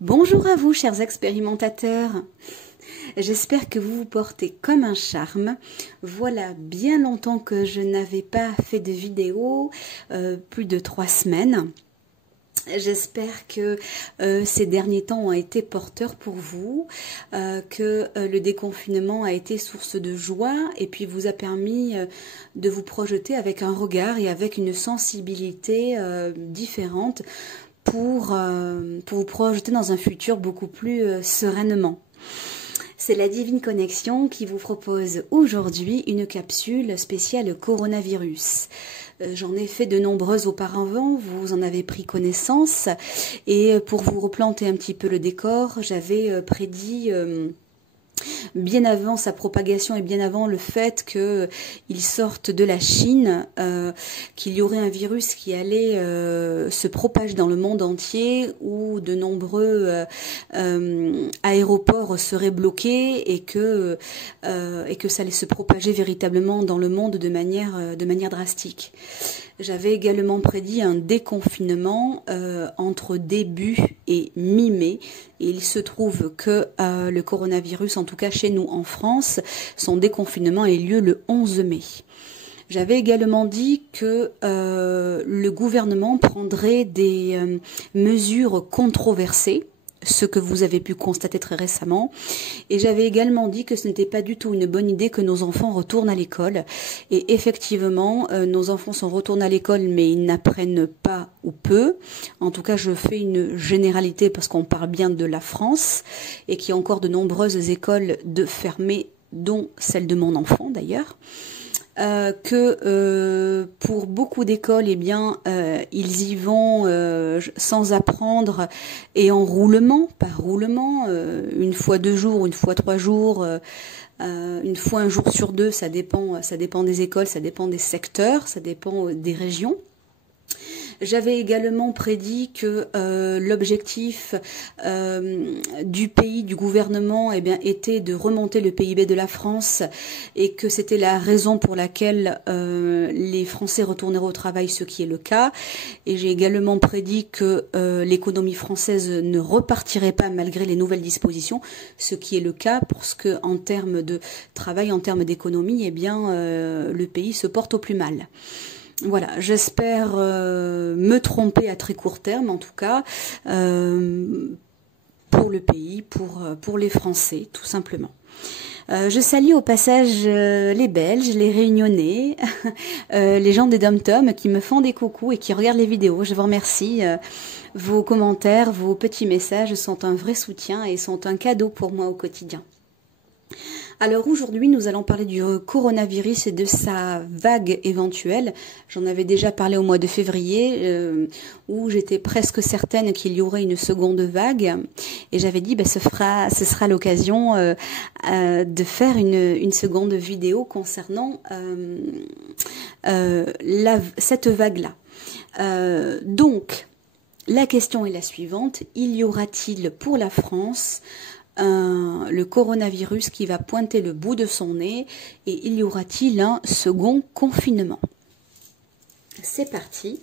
Bonjour à vous, chers expérimentateurs. J'espère que vous vous portez comme un charme. Voilà bien longtemps que je n'avais pas fait de vidéo, plus de 3 semaines. J'espère que ces derniers temps ont été porteurs pour vous, que le déconfinement a été source de joie et puis vous a permis de vous projeter avec un regard et avec une sensibilité différente pour vous projeter dans un futur beaucoup plus sereinement. C'est la Divine Connexion qui vous propose aujourd'hui une capsule spéciale coronavirus. J'en ai fait de nombreuses auparavant, vous en avez pris connaissance, et pour vous replanter un petit peu le décor, j'avais prédit bien avant sa propagation et bien avant le fait qu'il sorte de la Chine, qu'il y aurait un virus qui allait se propager dans le monde entier, où de nombreux aéroports seraient bloqués et que ça allait se propager véritablement dans le monde de manière drastique. J'avais également prédit un déconfinement entre début et mi-mai. Et il se trouve que le coronavirus, en tout cas chez nous en France, son déconfinement ait lieu le 11 mai. J'avais également dit que le gouvernement prendrait des mesures controversées, ce que vous avez pu constater très récemment. Et j'avais également dit que ce n'était pas du tout une bonne idée que nos enfants retournent à l'école. Et effectivement, nos enfants sont retournés à l'école, mais ils n'apprennent pas ou peu. En tout cas, je fais une généralité parce qu'on parle bien de la France et qu'il y a encore de nombreuses écoles de fermées, dont celle de mon enfant d'ailleurs. Pour beaucoup d'écoles, eh bien, ils y vont sans apprendre et en roulement, par roulement, une fois 2 jours, une fois 3 jours, une fois un jour sur 2, ça dépend des écoles, ça dépend des secteurs, ça dépend des régions. J'avais également prédit que l'objectif du pays, du gouvernement, eh bien, était de remonter le PIB de la France et que c'était la raison pour laquelle les Français retourneraient au travail, ce qui est le cas. Et j'ai également prédit que l'économie française ne repartirait pas malgré les nouvelles dispositions, ce qui est le cas parce que en termes de travail, en termes d'économie, eh bien, le pays se porte au plus mal. Voilà, j'espère me tromper à très court terme, en tout cas, pour le pays, pour les Français, tout simplement. Je salue au passage les Belges, les Réunionnais, les gens des Dom-Tom qui me font des coucous et qui regardent les vidéos. Je vous remercie. Vos commentaires, vos petits messages sont un vrai soutien et sont un cadeau pour moi au quotidien. Alors aujourd'hui, nous allons parler du coronavirus et de sa vague éventuelle. J'en avais déjà parlé au mois de février, où j'étais presque certaine qu'il y aurait une seconde vague. Et j'avais dit, ce sera l'occasion de faire une seconde vidéo concernant cette vague-là. Donc, la question est la suivante. Y aura-t-il pour la France le coronavirus qui va pointer le bout de son nez et y aura-t-il un second confinement? C'est parti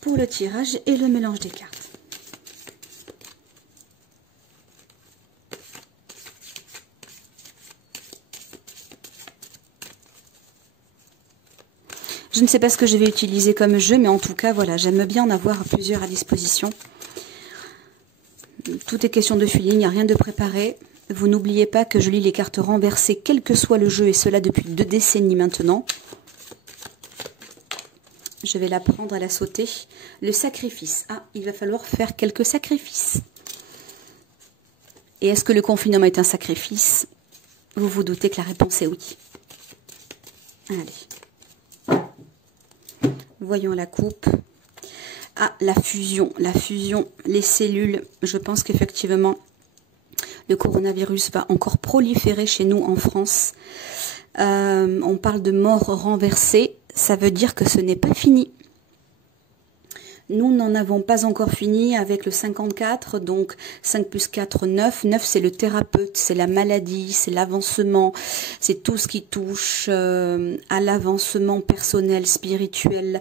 pour le tirage et le mélange des cartes. Je ne sais pas ce que je vais utiliser comme jeu, mais en tout cas, voilà, j'aime bien en avoir plusieurs à disposition. Tout est question de feeling, il n'y a rien de préparé. Vous n'oubliez pas que je lis les cartes renversées, quel que soit le jeu, et cela depuis 2 décennies maintenant. Je vais la prendre à la sauter. Le sacrifice. Ah, il va falloir faire quelques sacrifices. Et est-ce que le confinement est un sacrifice? Vous vous doutez que la réponse est oui. Allez. Voyons la coupe. Ah, la fusion, les cellules. Je pense qu'effectivement, le coronavirus va encore proliférer chez nous en France. On parle de mort renversée. Ça veut dire que ce n'est pas fini. Nous n'en avons pas encore fini avec le 54, donc 5 plus 4, 9. 9, c'est le thérapeute, c'est la maladie, c'est l'avancement, c'est tout ce qui touche à l'avancement personnel, spirituel,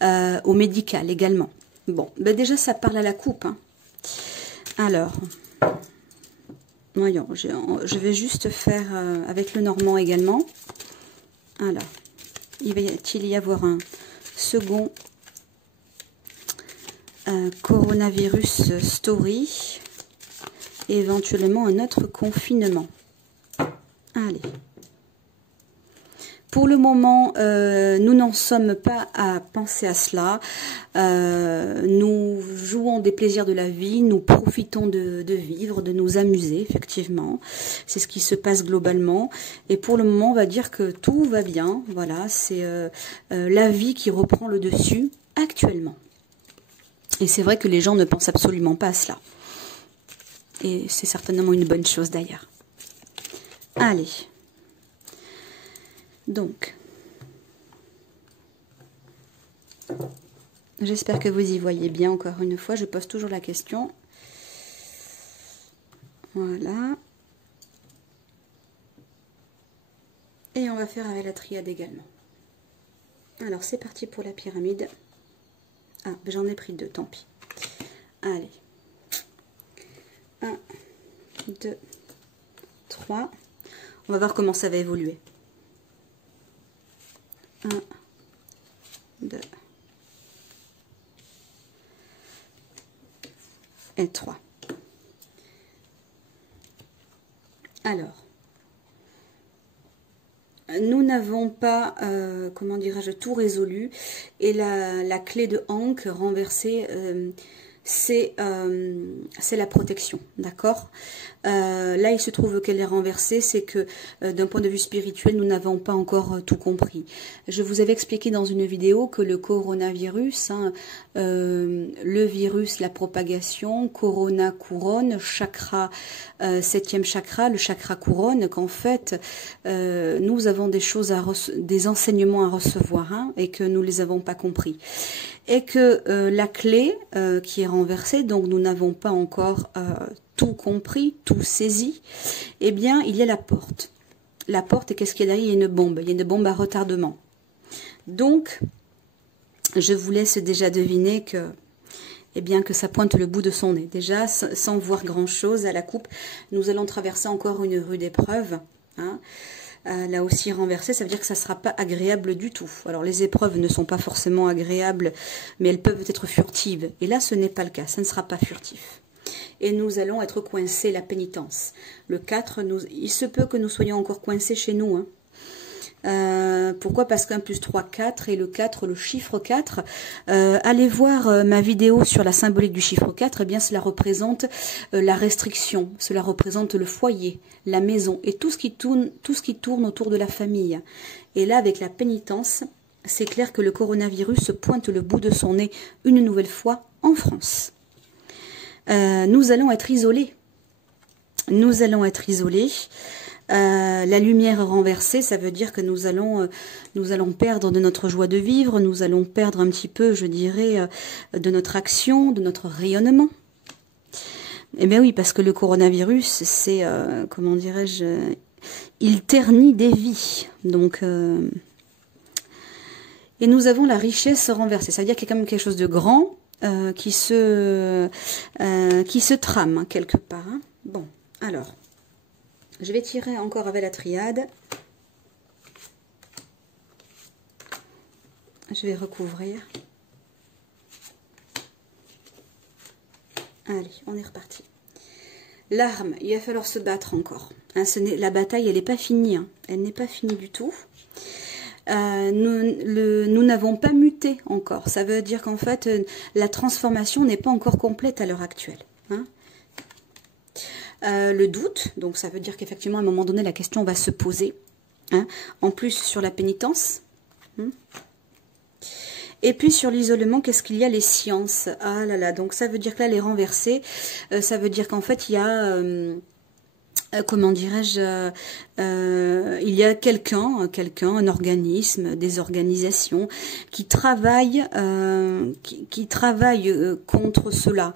au médical également. Bon, ben déjà ça parle à la coupe, hein. Alors, voyons, je vais juste faire avec le normand également. Alors, il va-t-il y avoir un second coronavirus story et éventuellement un autre confinement. Allez. Pour le moment, nous n'en sommes pas à penser à cela. Nous jouons des plaisirs de la vie, nous profitons de vivre, de nous amuser, effectivement. C'est ce qui se passe globalement. Et pour le moment, on va dire que tout va bien. Voilà, c'est la vie qui reprend le dessus actuellement. Et c'est vrai que les gens ne pensent absolument pas à cela. Et c'est certainement une bonne chose d'ailleurs. Allez. Donc, j'espère que vous y voyez bien encore une fois. Je pose toujours la question. Voilà. Et on va faire avec la triade également. Alors, c'est parti pour la pyramide. Ah, j'en ai pris 2, tant pis. Allez. 1, 2, 3. On va voir comment ça va évoluer. 1, 2 et 3. Alors, nous n'avons pas, comment dirais-je, tout résolu. Et la clé de Ankh renversée, c'est la protection, d'accord. Là, il se trouve qu'elle est renversée, c'est que d'un point de vue spirituel, nous n'avons pas encore tout compris. Je vous avais expliqué dans une vidéo que le coronavirus, hein, le virus, la propagation, corona, couronne, chakra, 7e chakra, le chakra couronne, qu'en fait, nous avons des choses des enseignements à recevoir, hein, et que nous les avons pas compris. Et que la clé qui est renversée, donc nous n'avons pas encore tout compris, tout saisi, eh bien, il y a la porte. La porte, et qu'est-ce qu'il y a derrière? Il y a une bombe. Il y a une bombe à retardement. Donc, je vous laisse déjà deviner que, eh bien, que ça pointe le bout de son nez. Déjà, sans voir grand-chose à la coupe, nous allons traverser encore une rude épreuve, hein. Là aussi renversée, ça veut dire que ça ne sera pas agréable du tout. Alors les épreuves ne sont pas forcément agréables, mais elles peuvent être furtives. Et là, ce n'est pas le cas, ça ne sera pas furtif. Et nous allons être coincés, la pénitence. Le 4, il se peut que nous soyons encore coincés chez nous, hein. Pourquoi? Parce qu'un plus 3, 4, et le 4, le chiffre 4, allez voir ma vidéo sur la symbolique du chiffre 4, eh bien cela représente la restriction, cela représente le foyer, la maison, et tout ce qui tourne autour de la famille. Et là, avec la pénitence, c'est clair que le coronavirus pointe le bout de son nez une nouvelle fois en France. Nous allons être isolés. Nous allons être isolés. La lumière renversée, ça veut dire que nous allons perdre de notre joie de vivre, nous allons perdre un petit peu, je dirais, de notre action, de notre rayonnement. Eh bien oui, parce que le coronavirus, c'est, comment dirais-je, il ternit des vies. Donc, et nous avons la richesse renversée, ça veut dire qu'il y a quand même quelque chose de grand qui se trame, hein, quelque part, hein. Bon, alors... je vais tirer encore avec la triade. Je vais recouvrir. Allez, on est reparti. L'arme, il va falloir se battre encore. Hein, la bataille, elle n'est pas finie. Hein. Elle n'est pas finie du tout. Nous n'avons pas muté encore. Ça veut dire qu'en fait, la transformation n'est pas encore complète à l'heure actuelle. Hein. Le doute, donc ça veut dire qu'effectivement à un moment donné la question va se poser, hein, en plus sur la pénitence, hein. Et puis sur l'isolement, qu'est-ce qu'il y a? Les sciences, ah là là, donc ça veut dire que là les renversés, ça veut dire qu'en fait il y a comment dirais-je, il y a quelqu'un, un organisme, des organisations qui travaillent, contre cela,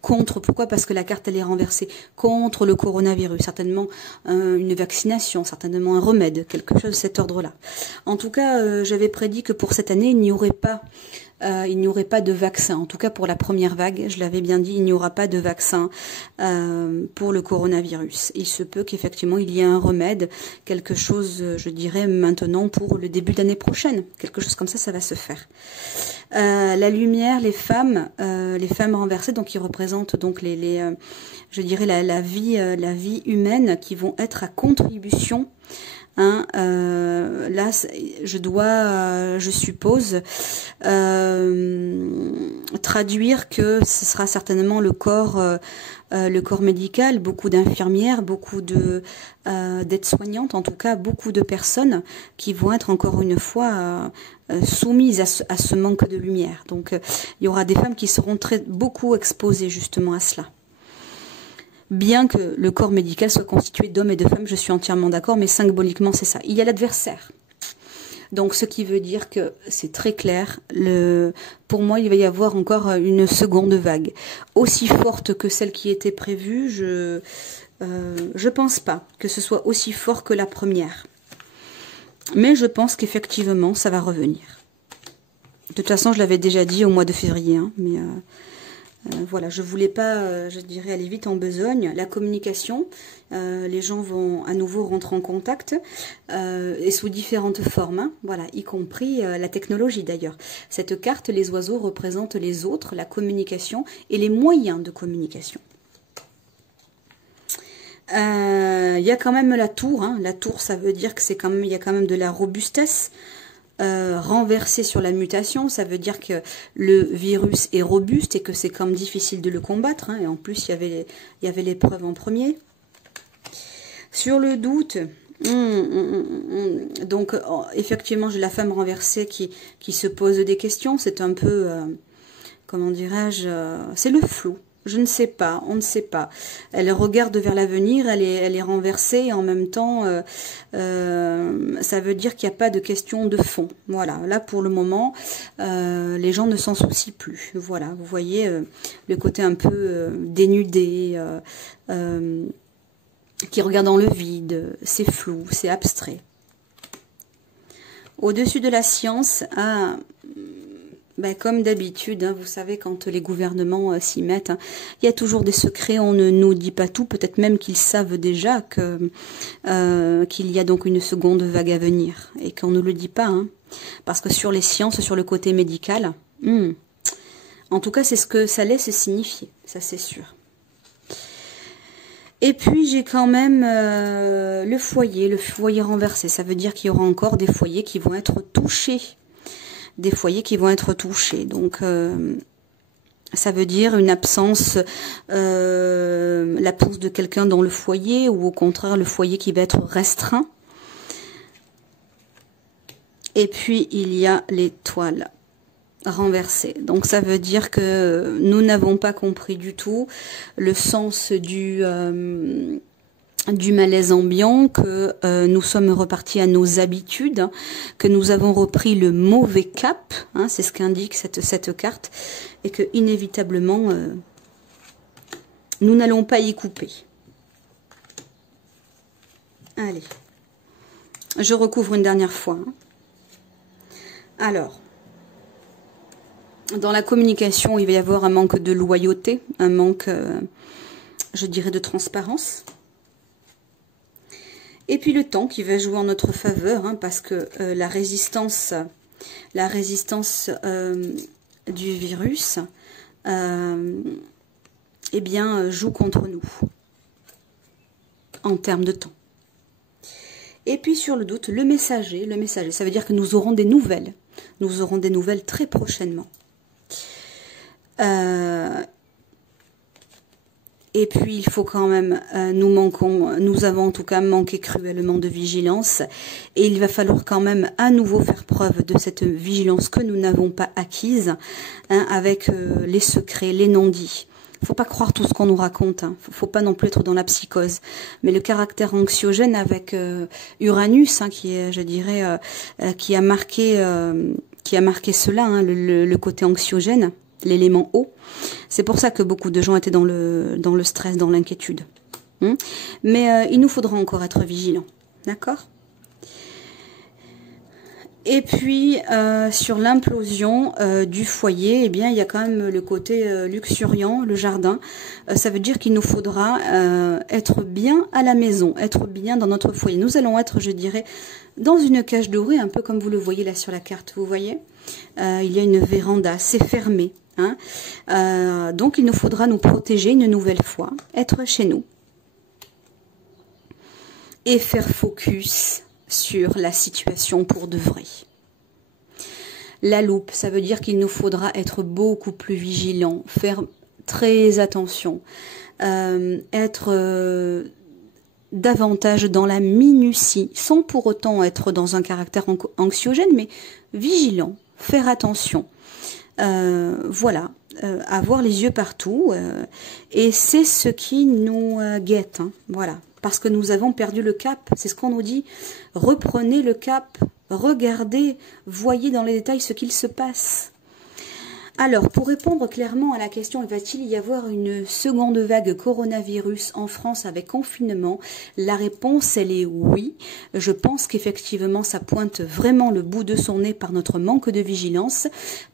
pourquoi? Parce que la carte elle est renversée, contre le coronavirus, certainement une vaccination, certainement un remède, quelque chose de cet ordre-là. En tout cas, j'avais prédit que pour cette année, il n'y aurait pas il n'y aurait pas de vaccin. En tout cas pour la première vague, je l'avais bien dit, il n'y aura pas de vaccin pour le coronavirus. Il se peut qu'effectivement il y ait un remède, quelque chose, je dirais maintenant pour le début d'année prochaine. Quelque chose comme ça va se faire. La lumière, les femmes renversées, donc qui représentent donc je dirais la vie humaine, qui vont être à contribution. Là, je suppose, traduire que ce sera certainement le corps médical, beaucoup d'infirmières, beaucoup d'aides-soignantes, en tout cas beaucoup de personnes qui vont être encore une fois soumises à ce manque de lumière. Donc, il y aura des femmes qui seront beaucoup exposées justement à cela. Bien que le corps médical soit constitué d'hommes et de femmes, je suis entièrement d'accord, mais symboliquement c'est ça. Il y a l'adversaire. Donc ce qui veut dire que c'est très clair, pour moi il va y avoir encore une seconde vague. Aussi forte que celle qui était prévue, je pense pas que ce soit aussi fort que la première. Mais je pense qu'effectivement ça va revenir. De toute façon je l'avais déjà dit au mois de février, hein, mais... voilà, je voulais pas, je dirais, aller vite en besogne. La communication, les gens vont à nouveau rentrer en contact et sous différentes formes, hein, voilà, y compris la technologie d'ailleurs. Cette carte, les oiseaux représentent les autres, la communication et les moyens de communication. Il y a quand même la tour, hein. La tour, ça veut dire que il y a quand même de la robustesse. Renversé sur la mutation, ça veut dire que le virus est robuste et que c'est comme difficile de le combattre, hein, et en plus il y avait l'épreuve en premier. Sur le doute, donc effectivement j'ai la femme renversée qui se pose des questions, c'est un peu, comment dirais-je, c'est le flou. Je ne sais pas, on ne sait pas. Elle regarde vers l'avenir, elle est renversée et en même temps, ça veut dire qu'il n'y a pas de question de fond. Voilà, là pour le moment, les gens ne s'en soucient plus. Voilà, vous voyez le côté un peu dénudé, qui regarde dans le vide, c'est flou, c'est abstrait. Au-dessus de la science, comme d'habitude, hein, vous savez, quand les gouvernements s'y mettent, hein, il y a toujours des secrets, on ne nous dit pas tout, peut-être même qu'ils savent déjà qu'il y a donc une seconde vague à venir, et qu'on ne le dit pas, hein, parce que sur les sciences, sur le côté médical, en tout cas c'est ce que ça laisse signifier, ça c'est sûr. Et puis j'ai quand même le foyer renversé, ça veut dire qu'il y aura encore des foyers qui vont être touchés. Des foyers qui vont être touchés. Donc, ça veut dire une absence, l'absence de quelqu'un dans le foyer, ou au contraire, le foyer qui va être restreint. Et puis, il y a l'étoile renversée. Donc, ça veut dire que nous n'avons pas compris du tout le sens du malaise ambiant, que nous sommes repartis à nos habitudes, hein, que nous avons repris le mauvais cap, hein, c'est ce qu'indique cette carte, et que inévitablement nous n'allons pas y couper. Allez, je recouvre une dernière fois. Hein. Alors, dans la communication, il va y avoir un manque de loyauté, un manque, je dirais, de transparence. Et puis le temps qui va jouer en notre faveur, hein, parce que la résistance du virus, eh bien, joue contre nous en termes de temps. Et puis sur le doute, le messager, ça veut dire que nous aurons des nouvelles. Nous aurons des nouvelles très prochainement. Et puis il faut quand même, nous avons en tout cas manqué cruellement de vigilance, et il va falloir quand même à nouveau faire preuve de cette vigilance que nous n'avons pas acquise, hein, avec les secrets, les non-dits. Faut pas croire tout ce qu'on nous raconte, hein. Faut pas non plus être dans la psychose. Mais le caractère anxiogène avec Uranus, hein, qui est, je dirais, qui a marqué cela, hein, le côté anxiogène, l'élément eau. C'est pour ça que beaucoup de gens étaient dans le stress, dans l'inquiétude. Mais il nous faudra encore être vigilants. D'accord ? Et puis, sur l'implosion du foyer, eh bien, il y a quand même le côté luxuriant, le jardin. Ça veut dire qu'il nous faudra être bien à la maison, être bien dans notre foyer. Nous allons être, je dirais, dans une cage dorée, un peu comme vous le voyez là sur la carte, vous voyez. Il y a une véranda, c'est fermé. Hein. Donc, il nous faudra nous protéger une nouvelle fois, être chez nous. Et faire focus sur la situation pour de vrai. La loupe, ça veut dire qu'il nous faudra être beaucoup plus vigilant, faire très attention, être davantage dans la minutie, sans pour autant être dans un caractère anxiogène, mais vigilant, faire attention. Voilà, avoir les yeux partout, et c'est ce qui nous guette, hein, voilà. Parce que nous avons perdu le cap, c'est ce qu'on nous dit. Reprenez le cap, regardez, voyez dans les détails ce qu'il se passe. Alors, pour répondre clairement à la question, va-t-il y avoir une seconde vague coronavirus en France avec confinement? La réponse, elle est oui. Je pense qu'effectivement, ça pointe vraiment le bout de son nez par notre manque de vigilance,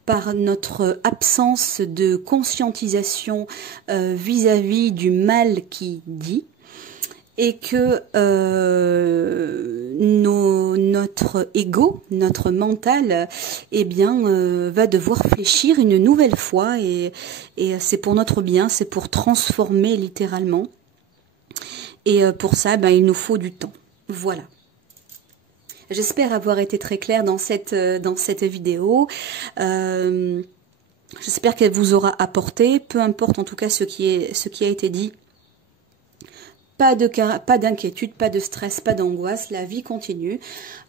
par notre absence de conscientisation vis-à-vis du mal qui dit. Et que notre ego, notre mental, eh bien, va devoir fléchir une nouvelle fois, et c'est pour notre bien, c'est pour transformer littéralement. Et pour ça, ben, il nous faut du temps. Voilà. J'espère avoir été très claire dans cette vidéo. J'espère qu'elle vous aura apporté, peu importe en tout cas ce qui a été dit. Pas d'inquiétude, pas de stress, pas d'angoisse, la vie continue.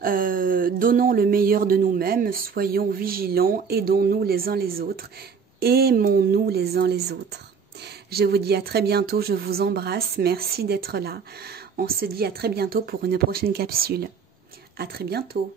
Donnons le meilleur de nous-mêmes, soyons vigilants, aidons-nous les uns les autres, aimons-nous les uns les autres. Je vous dis à très bientôt, je vous embrasse, merci d'être là. On se dit à très bientôt pour une prochaine capsule. À très bientôt.